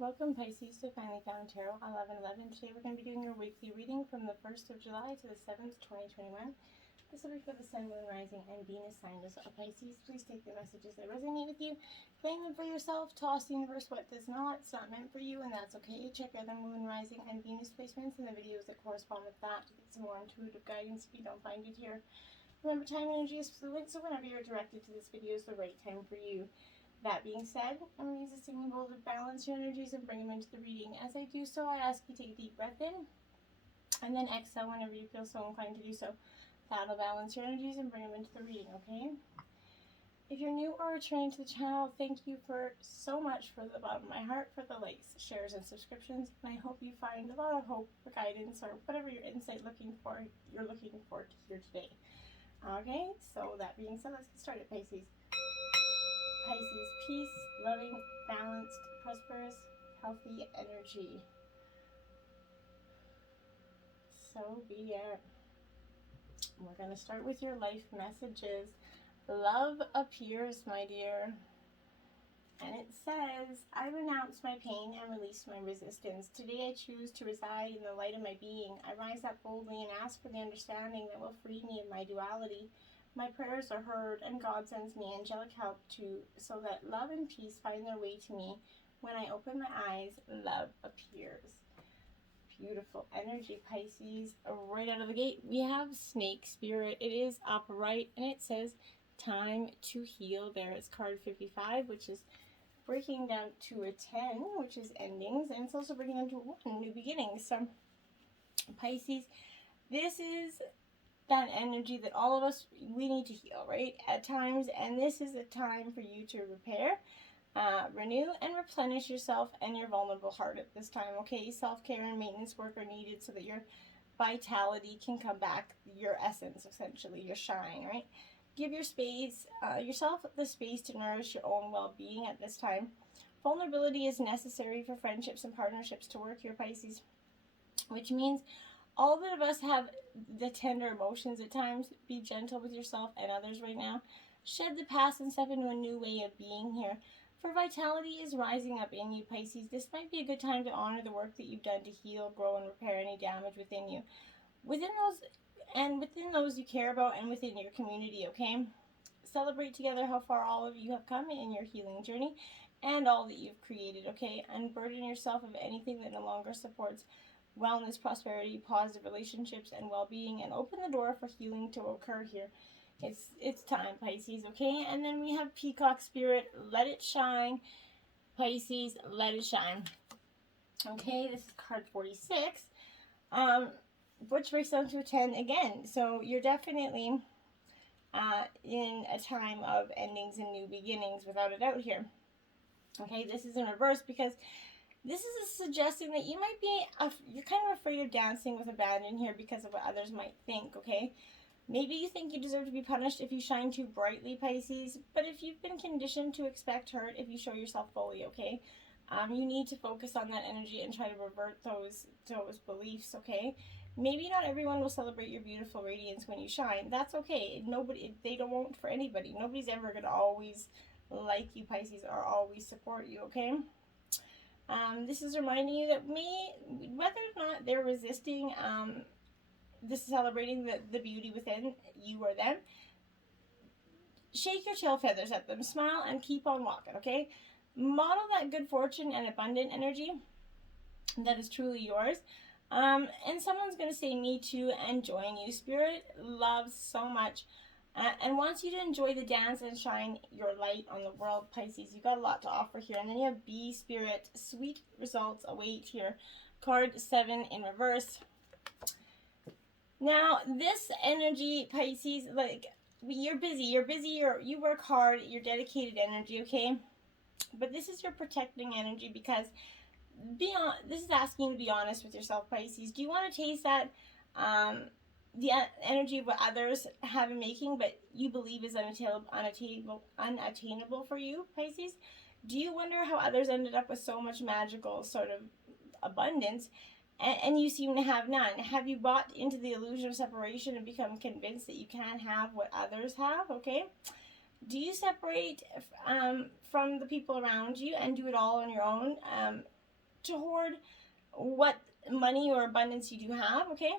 Welcome Pisces to Finally Found Tarot 1111. Today we're going to be doing your weekly reading from the 1st of July to the 7th, 2021. This will be for the Sun, Moon, Rising, and Venus signs of Pisces. Please take the messages that resonate with you, claim them for yourself, toss the universe what does not. It's not meant for you, and that's okay. Check out the Moon, Rising, and Venus placements in the videos that correspond with that to get some more intuitive guidance if you don't find it here. Remember, time and energy is fluid, so whenever you're directed to this video is the right time for you. That being said, I'm going to use a singing bowl to balance your energies and bring them into the reading. As I do so, I ask you to take a deep breath in and then exhale whenever you feel so inclined to do so. That'll balance your energies and bring them into the reading, okay? If you're new or returning to the channel, thank you so much from the bottom of my heart for the likes, shares, and subscriptions. And I hope you find a lot of hope or guidance or whatever your insight you're looking for to hear today. Okay, so that being said, let's get started, Pisces. Pisces, peace, loving, balanced, prosperous, healthy energy. So be it. We're going to start with your life messages. Love appears, my dear. And it says, I renounce my pain and release my resistance. Today I choose to reside in the light of my being. I rise up boldly and ask for the understanding that will free me of my duality. My prayers are heard, and God sends me angelic help so that love and peace find their way to me. When I open my eyes, love appears. Beautiful energy, Pisces. Right out of the gate, we have Snake Spirit. It is upright, and it says, time to heal. There is card 55, which is breaking down to a 10, which is endings, and it's also breaking down to 1, new beginnings. So, Pisces, this is that energy that all of us, we need to heal, right, at times, and this is a time for you to repair, renew, and replenish yourself and your vulnerable heart at this time, okay? Self-care and maintenance work are needed so that your vitality can come back, your essence, essentially, your shine, right? Give yourself the space to nourish your own well-being at this time. Vulnerability is necessary for friendships and partnerships to work here, Pisces, which means all of us have the tender emotions at times. Be gentle with yourself and others right now. Shed the past and step into a new way of being here. For vitality is rising up in you, Pisces. This might be a good time to honor the work that you've done to heal, grow, and repair any damage within you. Within those you care about and within your community, okay? Celebrate together how far all of you have come in your healing journey and all that you've created, okay? Unburden yourself of anything that no longer supports wellness, prosperity, positive relationships, and well-being, and open the door for healing to occur here. It's time, Pisces, okay? And then we have Peacock Spirit. Let it shine, Pisces. Let it shine. Okay, this is card 46, which breaks down to a 10 again. So you're definitely in a time of endings and new beginnings, without a doubt here. Okay, this is in reverse because this is suggesting that you might be, you're kind of afraid of dancing with abandon here because of what others might think, okay? Maybe you think you deserve to be punished if you shine too brightly, Pisces, but if you've been conditioned to expect hurt if you show yourself fully, okay? You need to focus on that energy and try to revert those beliefs, okay? Maybe not everyone will celebrate your beautiful radiance when you shine. That's okay. They won't for anybody. Nobody's ever going to always like you, Pisces, or always support you, okay? This is reminding you that whether or not they're resisting this is celebrating the beauty within you or them, shake your tail feathers at them, smile, and keep on walking, okay? Model that good fortune and abundant energy that is truly yours. And someone's going to say me too and join you. Spirit loves so much and wants you to enjoy the dance and shine your light on the world, Pisces. You've got a lot to offer here. And then you have B Spirit. Sweet results await here. Card 7 in reverse. Now, this energy, Pisces, like, you're busy, you work hard, you're dedicated energy, okay? But this is your protecting energy because this is asking you to be honest with yourself, Pisces. Do you want to taste that, the energy of what others have in making, but you believe is unattainable for you, Pisces? Do you wonder how others ended up with so much magical sort of abundance, and you seem to have none? Have you bought into the illusion of separation and become convinced that you can't have what others have, okay? Do you separate from the people around you and do it all on your own to hoard what money or abundance you do have, okay?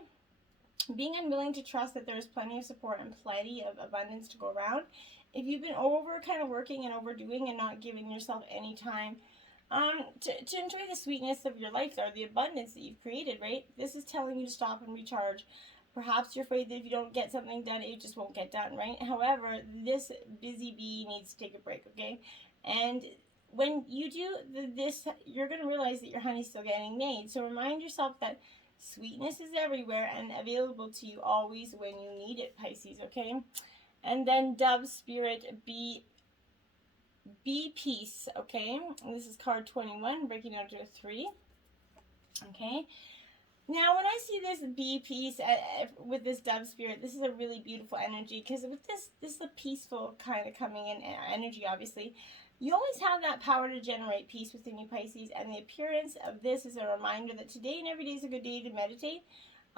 Being unwilling to trust that there is plenty of support and plenty of abundance to go around. If you've been kind of working and overdoing and not giving yourself any time to enjoy the sweetness of your life or the abundance that you've created, right? This is telling you to stop and recharge. Perhaps you're afraid that if you don't get something done, it just won't get done, right? However, this busy bee needs to take a break, okay? And when you do this, you're going to realize that your honey's still getting made. So remind yourself that sweetness is everywhere and available to you always when you need it, Pisces, okay? And then Dove Spirit, be peace, okay? And this is card 21, breaking down to a 3, okay? Now, when I see this be peace with this Dove Spirit, this is a really beautiful energy, because with this is a peaceful kind of coming in energy, obviously. You always have that power to generate peace within you, Pisces, and the appearance of this is a reminder that today and every day is a good day to meditate,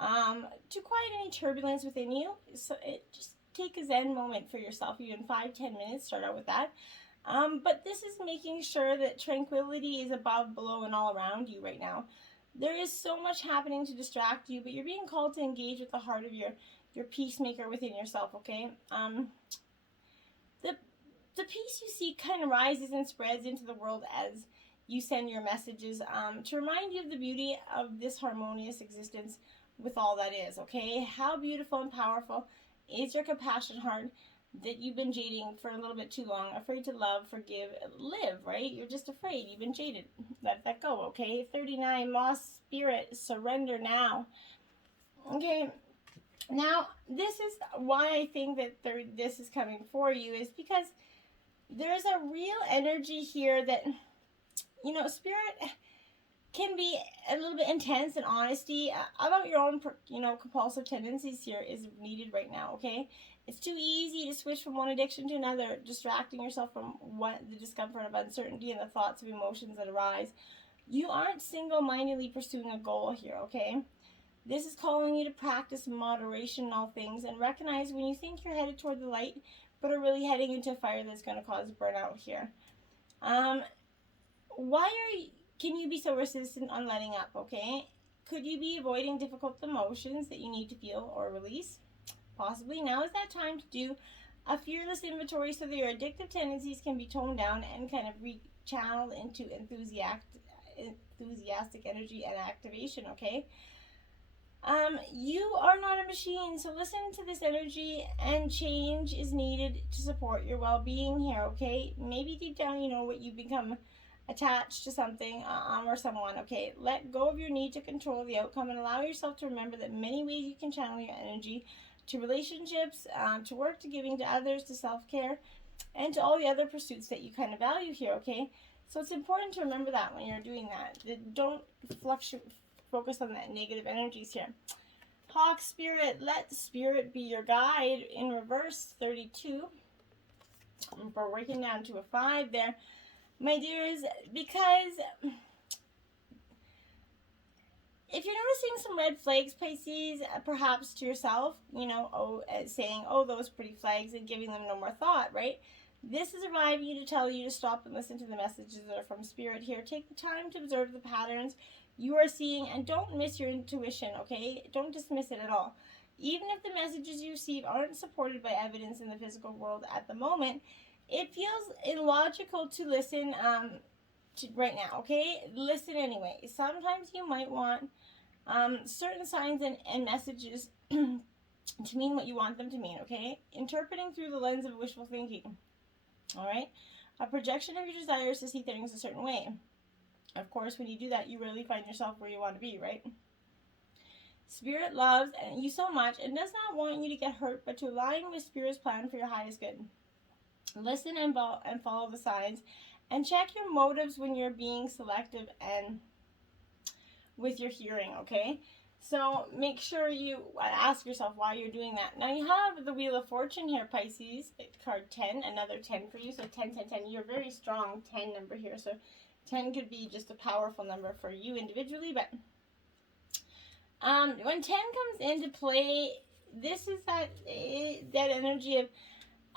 to quiet any turbulence within you. So just take a Zen moment for yourself, even 5-10 minutes, start out with that. But this is making sure that tranquility is above, below, and all around you right now. There is so much happening to distract you, but you're being called to engage with the heart of your peacemaker within yourself, okay? The peace you seek kind of rises and spreads into the world as you send your messages to remind you of the beauty of this harmonious existence with all that is, okay? How beautiful and powerful is your compassion heart that you've been jading for a little bit too long, afraid to love, forgive, live, right? You're just afraid. You've been jaded. Let that go, okay? 39, Moss Spirit, surrender now. Okay, now this is why I think that this is coming for you, is because there's a real energy here that, you know, Spirit can be a little bit intense, and honesty about your own, you know, compulsive tendencies here is needed right now, okay? It's too easy to switch from one addiction to another, distracting yourself from the discomfort of uncertainty and the thoughts of emotions that arise. You aren't single-mindedly pursuing a goal here, okay? This is calling you to practice moderation in all things and recognize when you think you're headed toward the light, but are really heading into a fire that's going to cause burnout here. Can you be so resistant on letting up, okay? Could you be avoiding difficult emotions that you need to feel or release? Possibly now is that time to do a fearless inventory so that your addictive tendencies can be toned down and kind of channeled into enthusiastic energy and activation, okay? You are not a machine, so listen to this energy, and change is needed to support your well-being here, okay? Maybe deep down you know what you've become attached to something or someone, okay? Let go of your need to control the outcome and allow yourself to remember that many ways you can channel your energy to relationships, to work, to giving to others, to self-care, and to all the other pursuits that you kind of value here, okay? So it's important to remember that when you're doing that. Don't focus on that negative energies here. Hawk Spirit, let Spirit be your guide in reverse, 32. We're working down to a 5 there, my dears, because if you're noticing some red flags, Pisces, perhaps to yourself, you know, saying, oh, those pretty flags, and giving them no more thought, right? This is arriving you to tell you to stop and listen to the messages that are from Spirit here. Take the time to observe the patterns you are seeing, and don't miss your intuition, okay? Don't dismiss it at all. Even if the messages you receive aren't supported by evidence in the physical world at the moment, it feels illogical to listen to right now, okay? Listen anyway. Sometimes you might want certain signs and messages to mean what you want them to mean, okay? Interpreting through the lens of wishful thinking, all right? A projection of your desires to see things a certain way. Of course, when you do that, you really find yourself where you want to be, right? Spirit loves you so much and does not want you to get hurt, but to align with Spirit's plan for your highest good. Listen and follow the signs, and check your motives when you're being selective and with your hearing, okay? So make sure you ask yourself why you're doing that. Now you have the Wheel of Fortune here, Pisces, card 10, another 10 for you. So 10, 10, 10. You're a very strong 10 number here. So 10 could be just a powerful number for you individually. But when 10 comes into play, this is that energy of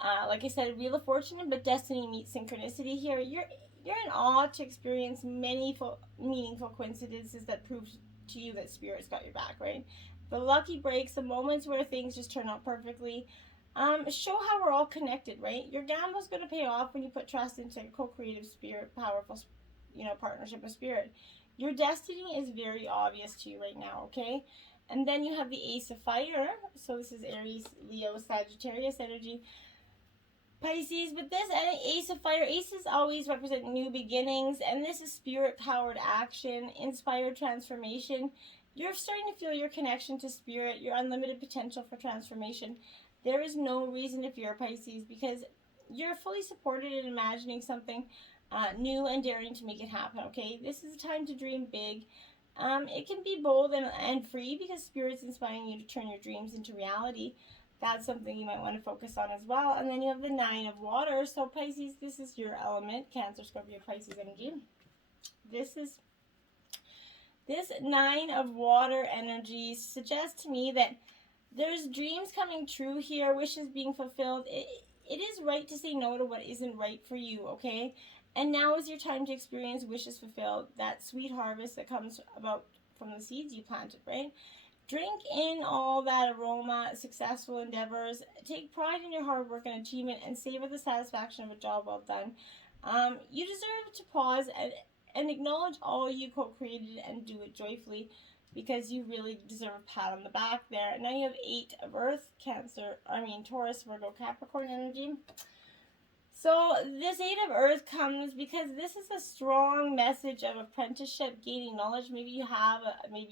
Like I said, Wheel of Fortune, but destiny meets synchronicity here. You're in awe to experience many meaningful coincidences that prove to you that Spirit's got your back, right? The lucky breaks, the moments where things just turn out perfectly, show how we're all connected, right? Your gamble's going to pay off when you put trust into a co-creative spirit, powerful, partnership with Spirit. Your destiny is very obvious to you right now, okay? And then you have the Ace of Fire. So this is Aries, Leo, Sagittarius energy. Pisces, but this Ace of Fire, aces always represent new beginnings, and this is spirit-powered action, inspired transformation. You're starting to feel your connection to spirit, your unlimited potential for transformation. There is no reason to fear, Pisces, because you're fully supported in imagining something new and daring to make it happen, okay? This is a time to dream big. It can be bold and free because Spirit's inspiring you to turn your dreams into reality. That's something you might want to focus on as well. And then you have the Nine of Water. So Pisces, this is your element. Cancer, Scorpio, Pisces energy. This Nine of Water energy suggests to me that there's dreams coming true here, wishes being fulfilled. It is right to say no to what isn't right for you, okay? And now is your time to experience wishes fulfilled, that sweet harvest that comes about from the seeds you planted, right? Drink in all that aroma, successful endeavors. Take pride in your hard work and achievement, and savor the satisfaction of a job well done. You deserve to pause and acknowledge all you co-created and do it joyfully, because you really deserve a pat on the back there. Now you have 8 of Earth, Taurus, Virgo, Capricorn energy. So this 8 of Earth comes because this is a strong message of apprenticeship, gaining knowledge. Maybe you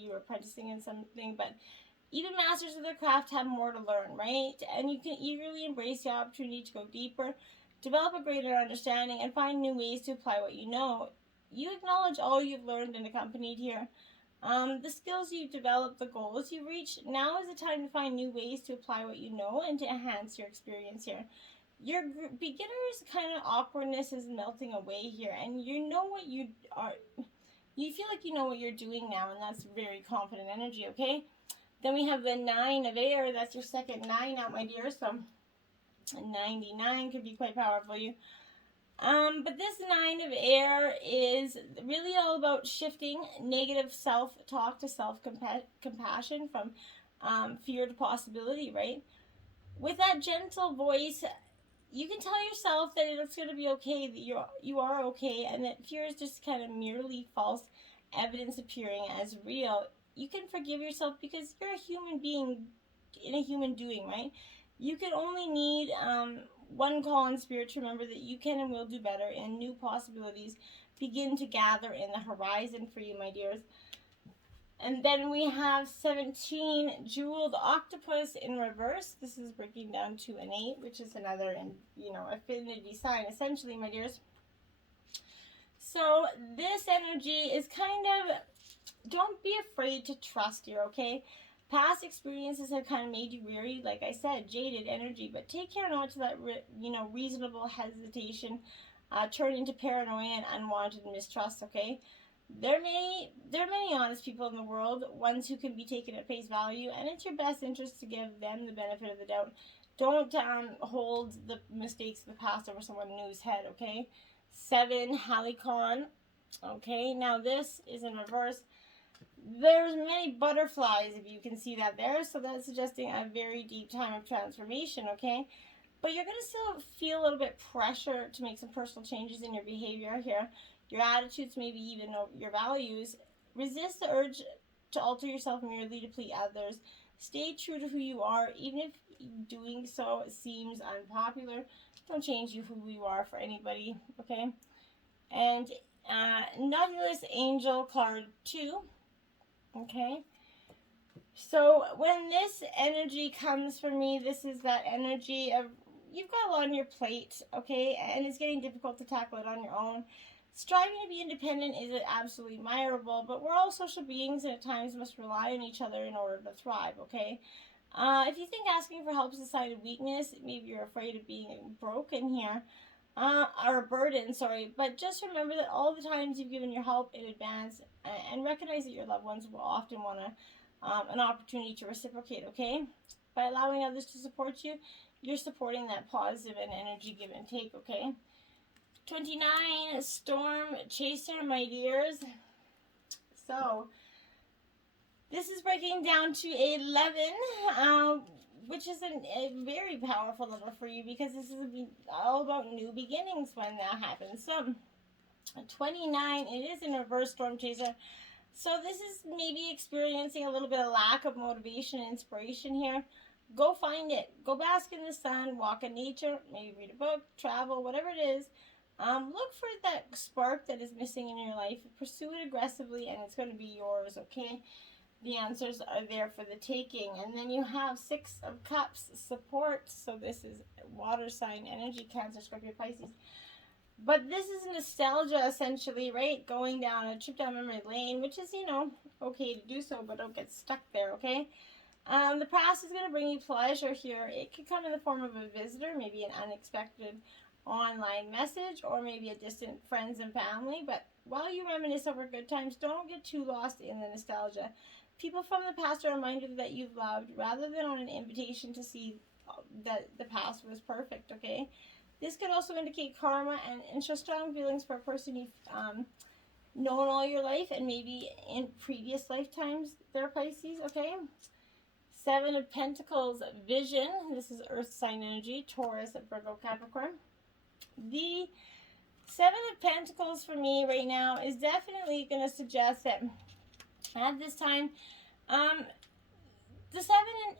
were apprenticing in something, but even masters of their craft have more to learn, right? And you can eagerly embrace the opportunity to go deeper, develop a greater understanding, and find new ways to apply what you know. You acknowledge all you've learned and accompanied here. The skills you've developed, the goals you've reached. Now is the time to find new ways to apply what you know and to enhance your experience here. Your beginner's kind of awkwardness is melting away here, and you know what you are. You feel like you know what you're doing now, and that's very confident energy, okay? Then we have the 9 of Air. That's your second 9 out, my dear. So 99 could be quite powerful. But this 9 of Air is really all about shifting negative self-talk to self-compassion, from fear to possibility, right? With that gentle voice, you can tell yourself that it's going to be okay, that you are okay, and that fear is just kind of merely false evidence appearing as real. You can forgive yourself because you're a human being in a human doing, right? You can only need one call in spirit to remember that you can and will do better, and new possibilities begin to gather in the horizon for you, my dears. And then we have 17, Jeweled Octopus in reverse. This is breaking down to an 8, which is another, affinity sign, essentially, my dears. So this energy is kind of, don't be afraid to trust here, okay? Past experiences have kind of made you weary, like I said, jaded energy, but take care not to let, reasonable hesitation turn into paranoia and unwanted mistrust, okay? There are many honest people in the world, ones who can be taken at face value, and it's your best interest to give them the benefit of the doubt. Don't hold the mistakes of the past over someone new's head, okay? 7, Halicon. Okay, now this is in reverse. There's many butterflies, if you can see that there, so that's suggesting a very deep time of transformation, okay? But you're going to still feel a little bit pressure to make some personal changes in your behavior here. Your attitudes, maybe even your values. Resist the urge to alter yourself merely to please others. Stay true to who you are, even if doing so seems unpopular. Don't change who you are for anybody, okay? And Nebulous Angel card 2, okay? So when this energy comes for me, this is that energy of you've got a lot on your plate, okay? And it's getting difficult to tackle it on your own. Striving to be independent is absolutely admirable, but we're all social beings and at times must rely on each other in order to thrive, okay? If you think asking for help is a sign of weakness, maybe you're afraid of being broken here, or a burden, sorry, but just remember that all the times you've given your help in advance, and recognize that your loved ones will often want an opportunity to reciprocate, okay? By allowing others to support you, you're supporting that positive and energy give and take, okay? 29, Storm Chaser, my dears. So, this is breaking down to 11, which is a very powerful number for you because this is all about new beginnings when that happens. So, 29, it is in reverse, Storm Chaser. So this is maybe experiencing a little bit of lack of motivation and inspiration here. Go find it. Go bask in the sun, walk in nature, maybe read a book, travel, whatever it is. Look for that spark that is missing in your life. Pursue it aggressively, and it's going to be yours, okay? The answers are there for the taking. And then you have 6 of Cups, support. So this is water sign energy, Cancer, Scorpio, Pisces. But this is nostalgia, essentially, right? Going down a trip down memory lane, which is, you know, okay to do so, but don't get stuck there, okay? The past is going to bring you pleasure here. It could come in the form of a visitor, maybe an unexpected online message, or maybe a distant friends and family. But while you reminisce over good times, don't get too lost in the nostalgia. People from the past are a reminder that you've loved, rather than on an invitation to see that the past was perfect, okay? This could also indicate karma and show strong feelings for a person you've known all your life and maybe in previous lifetimes. They're Pisces, okay? 7 of Pentacles, vision. This is Earth sign energy, Taurus, Virgo, Capricorn. The 7 of Pentacles for me right now is definitely going to suggest that at this time, the 7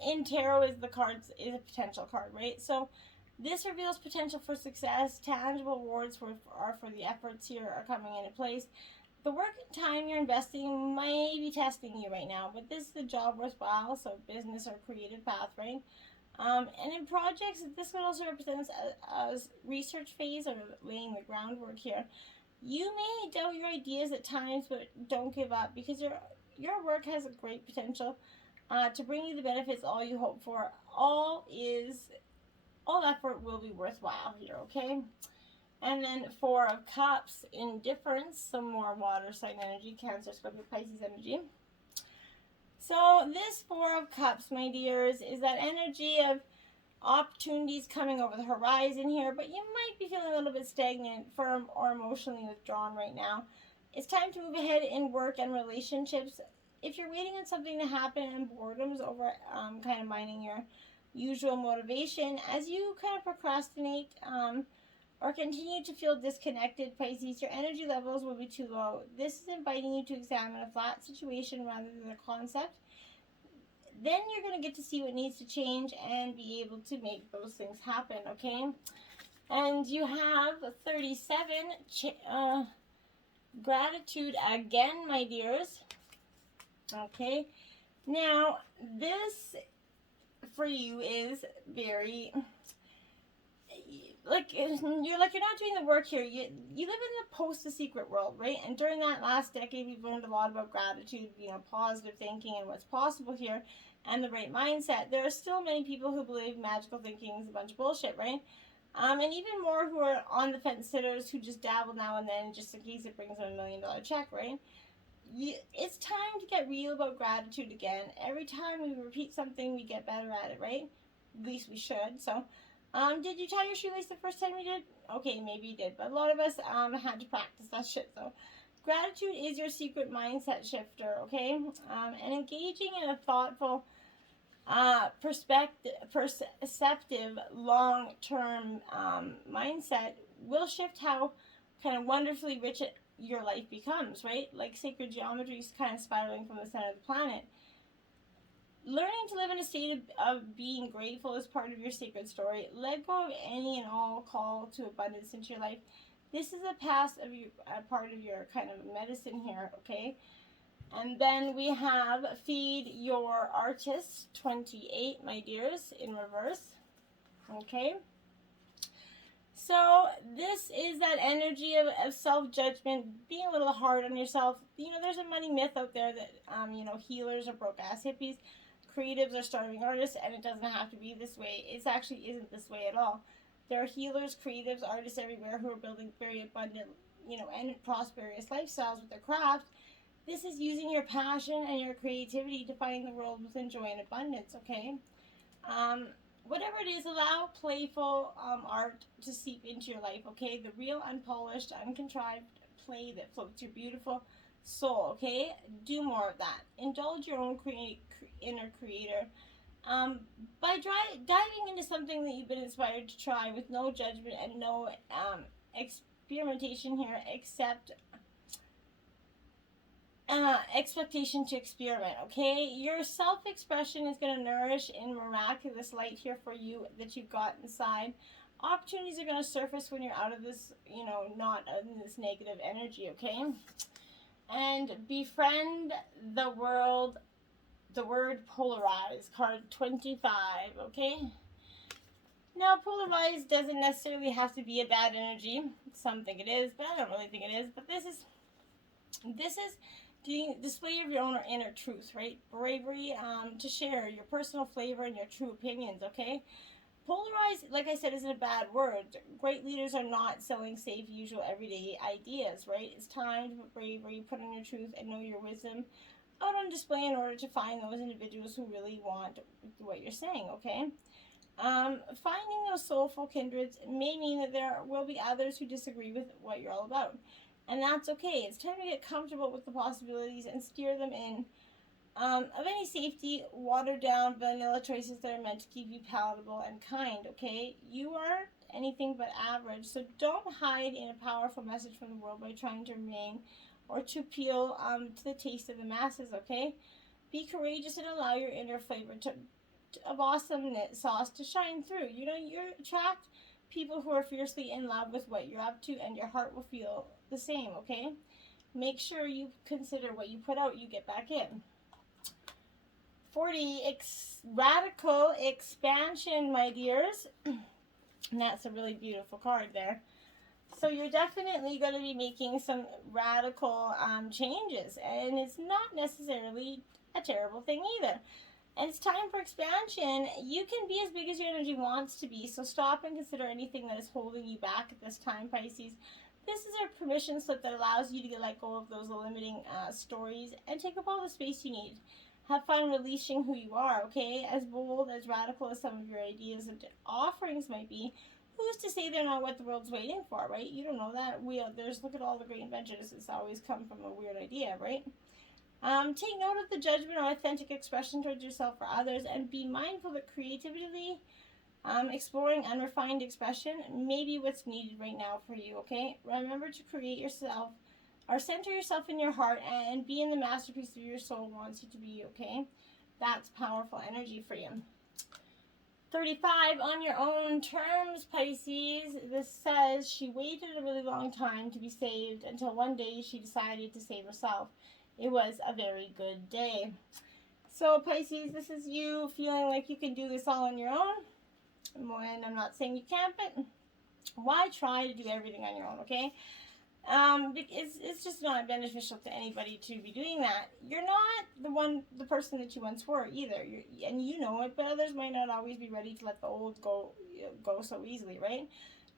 in tarot is a potential card, right? So this reveals potential for success. Tangible rewards are for the efforts here are coming into place. The work and time you're investing might be testing you right now, but this is a job worthwhile, so business or creative path, right? And in projects, this could also represent a research phase or laying the groundwork here. You may doubt your ideas at times, but don't give up because your work has a great potential to bring you the benefits all you hope for. All effort will be worthwhile here, okay? And then 4 of Cups, indifference, some more water sign energy, Cancer, Scorpio, Pisces energy. So this 4 of Cups, my dears, is that energy of opportunities coming over the horizon here, but you might be feeling a little bit stagnant, firm, or emotionally withdrawn right now. It's time to move ahead in work and relationships. If you're waiting on something to happen and boredom's over kind of minding your usual motivation, as you kind of procrastinate or continue to feel disconnected, Pisces, your energy levels will be too low. This is inviting you to examine a flat situation rather than a concept. Then you're going to get to see what needs to change and be able to make those things happen, okay? And you have 37, gratitude again, my dears. Okay, now this for you is very you're not doing the work here. You live in the post the secret world, right? And during that last decade, we've learned a lot about gratitude, positive thinking and what's possible here, and the right mindset. There are still many people who believe magical thinking is a bunch of bullshit, right? And even more who are on the fence sitters who just dabble now and then just in case it brings them $1 million check, right? It's time to get real about gratitude again. Every time we repeat something, we get better at it, right? At least we should. So, did you tie your shoelace the first time you did? Okay, maybe you did, but a lot of us had to practice that shit. So, gratitude is your secret mindset shifter, okay? And engaging in a thoughtful, perceptive, long-term mindset will shift how kind of wonderfully rich your life becomes, right? Like sacred geometry is kind of spiraling from the center of the planet. Learning to live in a state of being grateful is part of your sacred story. Let go of any and all call to abundance into your life. This is a part of your kind of medicine here, okay? And then we have Feed Your Artist, 28, my dears, in reverse, okay? So this is that energy of self-judgment, being a little hard on yourself. There's a money myth out there that, healers are broke-ass hippies, creatives are starving artists, and it doesn't have to be this way. It actually isn't this way at all. There are healers, creatives, artists everywhere who are building very abundant, and prosperous lifestyles with their craft. This is using your passion and your creativity to find the world within joy and abundance, okay? Whatever it is, allow playful art to seep into your life, okay? The real, unpolished, uncontrived play that floats your beautiful soul, okay? Do more of that. Indulge your own inner creator. By diving into something that you've been inspired to try with no judgment and no experimentation here, except expectation to experiment, okay? Your self-expression is going to nourish in miraculous light here for you that you've got inside. Opportunities are going to surface when you're out of this, not in this negative energy, okay? And befriend the world, the word polarize, card 25, okay? Now, polarized doesn't necessarily have to be a bad energy. Some think it is, but I don't really think it is. But this is display of your own inner truth, right? Bravery to share your personal flavor and your true opinions, okay? Polarized, like I said, isn't a bad word. Great leaders are not selling safe, usual, everyday ideas, right? It's time to put bravery, put on your truth, and know your wisdom out on display in order to find those individuals who really want what you're saying, okay? Finding those soulful kindreds may mean that there will be others who disagree with what you're all about. And that's okay. It's time to get comfortable with the possibilities and steer them in. Of any safety, watered down vanilla choices that are meant to keep you palatable and kind, okay? You are anything but average, so don't hide in a powerful message from the world by trying to remain or to appeal to the taste of the masses, okay? Be courageous and allow your inner flavor of awesomeness sauce to shine through. You attract people who are fiercely in love with what you're up to, and your heart will feel the same, okay? Make sure you consider what you put out, you get back in. 40, radical expansion, my dears. And that's a really beautiful card there. So you're definitely going to be making some radical changes, and it's not necessarily a terrible thing either. And it's time for expansion. You can be as big as your energy wants to be, so stop and consider anything that is holding you back at this time, Pisces. This is a permission slip that allows you to let go of those limiting stories and take up all the space you need. Have fun releasing who you are, okay? As bold, as radical as some of your ideas and offerings might be, who's to say they're not what the world's waiting for, right? You don't know that. Look at all the great inventions. It's always come from a weird idea, right? Take note of the judgment or authentic expression towards yourself or others, and be mindful that creativity, exploring unrefined expression may be what's needed right now for you, okay? Remember to create yourself, or center yourself in your heart and be in the masterpiece of your soul wants you to be, okay? That's powerful energy for you. 35, on your own terms, Pisces. This says she waited a really long time to be saved until one day she decided to save herself. It was a very good day. So, Pisces, this is you feeling like you can do this all on your own. And I'm not saying you can't, but why try to do everything on your own, okay? It's just not beneficial to anybody to be doing that. You're not the person that you once were either, and you know it, but others might not always be ready to let the old go so easily, right?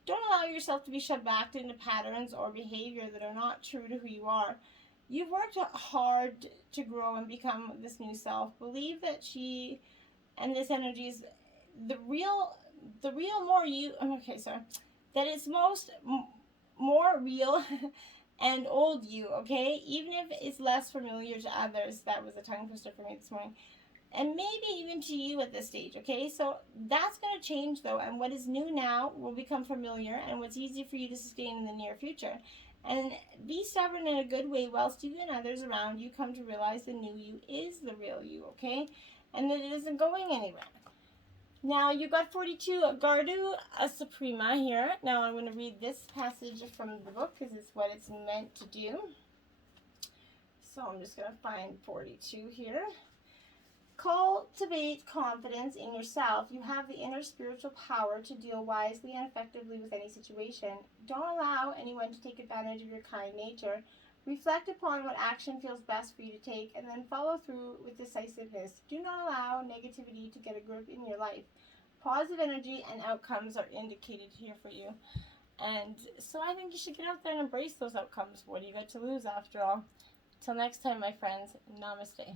Don't allow yourself to be shoved back into patterns or behavior that are not true to who you are. You've worked hard to grow and become this new self. Believe that she and this energy is the real more you. Okay, sorry. That it's more real and old you, okay? Even if it's less familiar to others. That was a tongue twister for me this morning. And maybe even to you at this stage, okay? So that's going to change, though. And what is new now will become familiar, and what's easy for you to sustain in the near future. And be stubborn in a good way whilst you and others around you come to realize the new you is the real you, okay? And that it isn't going anywhere. Now, you've got 42, Gardu Suprema here. Now, I'm going to read this passage from the book because it's what it's meant to do. So, I'm just going to find 42 here. Cultivate confidence in yourself. You have the inner spiritual power to deal wisely and effectively with any situation. Don't allow anyone to take advantage of your kind nature. Reflect upon what action feels best for you to take, and then follow through with decisiveness. Do not allow negativity to get a grip in your life. Positive energy and outcomes are indicated here for you. And so I think you should get out there and embrace those outcomes. What do you got to lose after all? Till next time, my friends, namaste.